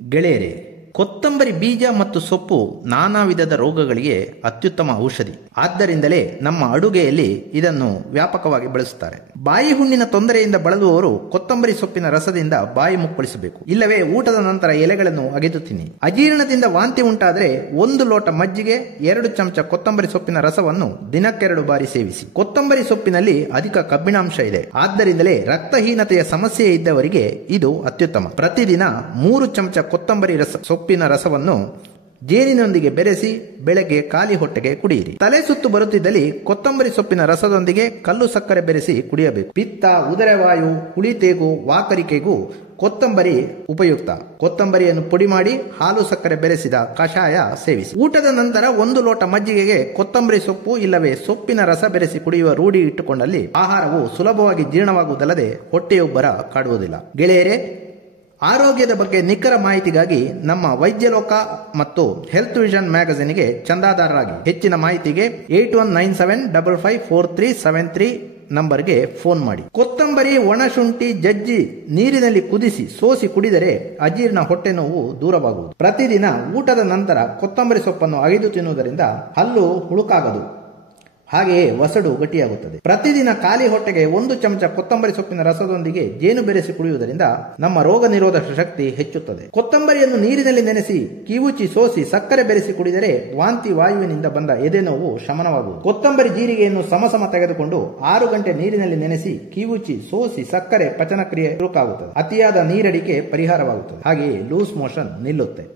ಗೆಳೆಯರೆ, ಕೊತ್ತಂಬರಿ ಬೀಜ ಮತ್ತು ಸೊಪ್ಪು ನಾನಾ ವಿಧದ ರೋಗಗಳಿಗೆ ಅತ್ಯುತ್ತಮ ಔಷಧಿ. ಆದ್ದರಿಂದಲೇ ನಮ್ಮ ಅಡುಗೆಯಲ್ಲಿ ಇದನ್ನು ವ್ಯಾಪಕವಾಗಿ ಬಳಸುತ್ತಾರೆ. ಬಾಯಿ ಹುಣ್ಣಿನ ತೊಂದರೆಯಿಂದ ಬಳಲುವವರು ಕೊತ್ತಂಬರಿ ಸೊಪ್ಪಿನ ರಸದಿಂದ ಬಾಯಿ ಮುಕ್ಕಳಿಸಬೇಕು. ಇಲ್ಲವೇ ಊಟದ ನಂತರ ಎಲೆಗಳನ್ನು ಅಗೆದು ತಿನ್ನಿ. ಅಜೀರ್ಣದಿಂದ ವಾಂತಿ ಉಂಟಾದರೆ 1 ಲೋಟ ಮಜ್ಜಿಗೆ, 2 ಚಮಚ ಕೊತ್ತಂಬರಿ ಸೊಪ್ಪಿನ ರಸವನ್ನು ದಿನಕ್ಕೆ 2 ಬಾರಿ ಸೇವಿಸಿ. ಕೊತ್ತಂಬರಿ ಸೊಪ್ಪಿನಲ್ಲಿ ಅಧಿಕ ಕಬ್ಬಿಣಾಂಶ ಇದೆ. ಆದ್ದರಿಂದಲೇ ರಕ್ತಹೀನತೆಯ ಸಮಸ್ಯೆ ಇದ್ದವರಿಗೆ ಇದು ಅತ್ಯುತ್ತಮ. ಪ್ರತಿದಿನ 3 ಚಮಚ ಕೊತ್ತಂಬರಿ ಸೊಪ್ಪಿನ ರಸವನ್ನು ಜೇನಿನೊಂದಿಗೆ ಬೆರೆಸಿ ಬೆಳಗ್ಗೆ ಖಾಲಿ ಹೊಟ್ಟೆಗೆ ಕುಡಿಯಿರಿ. ತಲೆ ಸುತ್ತು ಬರುತ್ತಿದ್ದಲ್ಲಿ ಕೊತ್ತಂಬರಿ ಸೊಪ್ಪಿನ ರಸದೊಂದಿಗೆ ಕಲ್ಲು ಸಕ್ಕರೆ ಬೆರೆಸಿ ಕುಡಿಯಬೇಕು. ಪಿತ್ತ, ಉದರವಾಯು, ಹುಳಿತೇಗು, ವಾಕರಿಕೆಗೂ ಕೊತ್ತಂಬರಿ ಉಪಯುಕ್ತ. ಕೊತ್ತಂಬರಿಯನ್ನು ಪುಡಿ ಮಾಡಿ ಹಾಲು ಸಕ್ಕರೆ ಬೆರೆಸಿದ ಕಷಾಯ ಸೇವಿಸಿ. ಊಟದ ನಂತರ 1 ಲೋಟ ಮಜ್ಜಿಗೆಗೆ ಕೊತ್ತಂಬರಿ ಸೊಪ್ಪು ಇಲ್ಲವೇ ಸೊಪ್ಪಿನ ರಸ ಬೆರೆಸಿ ಕುಡಿಯುವ ರೂಢಿ ಇಟ್ಟುಕೊಂಡಲ್ಲಿ ಆಹಾರವು ಸುಲಭವಾಗಿ ಜೀರ್ಣವಾಗುವುದಲ್ಲದೆ ಹೊಟ್ಟೆಯುಬ್ಬರ ಕಾಡುವುದಿಲ್ಲ. ಗೆಳೆಯರೇ, ಆರೋಗ್ಯದ ಬಗ್ಗೆ ನಿಖರ ಮಾಹಿತಿಗಾಗಿ ನಮ್ಮ ವೈದ್ಯಲೋಕ ಮತ್ತು ಹೆಲ್ತ್ ವಿಷನ್ ಮ್ಯಾಗಝಿನ್ಗೆ ಚಂದಾದಾರರಾಗಿ. ಹೆಚ್ಚಿನ ಮಾಹಿತಿಗೆ 8197554373 ನಂಬರ್ಗೆ ಫೋನ್ ಮಾಡಿ. ಕೊತ್ತಂಬರಿ, ಒಣಶುಂಠಿ ಜಜ್ಜಿ ನೀರಿನಲ್ಲಿ ಕುದಿಸಿ ಸೋಸಿ ಕುಡಿದರೆ ಅಜೀರ್ಣ, ಹೊಟ್ಟೆ ನೋವು ದೂರವಾಗುವುದು. ಪ್ರತಿದಿನ ಊಟದ ನಂತರ ಕೊತ್ತಂಬರಿ ಸೊಪ್ಪನ್ನು ಅಗೆದು ತಿನ್ನುವುದರಿಂದ ಹಲ್ಲು ಹುಳುಕಾಗದು, ಹಾಗೆಯೇ ವಸಡು ಗಟ್ಟಿಯಾಗುತ್ತದೆ. ಪ್ರತಿದಿನ ಖಾಲಿ ಹೊಟ್ಟೆಗೆ 1 ಚಮಚ ಕೊತ್ತಂಬರಿ ಸೊಪ್ಪಿನ ರಸದೊಂದಿಗೆ ಜೇನು ಬೆರೆಸಿ ಕುಡಿಯುವುದರಿಂದ ನಮ್ಮ ರೋಗ ನಿರೋಧಕ ಶಕ್ತಿ ಹೆಚ್ಚುತ್ತದೆ. ಕೊತ್ತಂಬರಿಯನ್ನು ನೀರಿನಲ್ಲಿ ನೆನೆಸಿ ಕಿವುಚಿ ಸೋಸಿ ಸಕ್ಕರೆ ಬೆರೆಸಿ ಕುಡಿದರೆ ವಾಂತಿ, ವಾಯುವಿನಿಂದ ಬಂದ ಎದೆನೋವು ಶಮನವಾಗುವುದು. ಕೊತ್ತಂಬರಿ ಜೀರಿಗೆಯನ್ನು ಸಮ ತೆಗೆದುಕೊಂಡು 6 ಗಂಟೆ ನೀರಿನಲ್ಲಿ ನೆನೆಸಿ ಕಿವುಚಿ ಸೋಸಿ ಸಕ್ಕರೆ ಪಚನಕ್ರಿಯೆ ಚುರುಕಾಗುತ್ತದೆ. ಅತಿಯಾದ ನೀರಡಿಕೆ ಪರಿಹಾರವಾಗುತ್ತದೆ. ಹಾಗೆಯೇ ಲೂಸ್ ಮೋಷನ್ ನಿಲ್ಲುತ್ತೆ.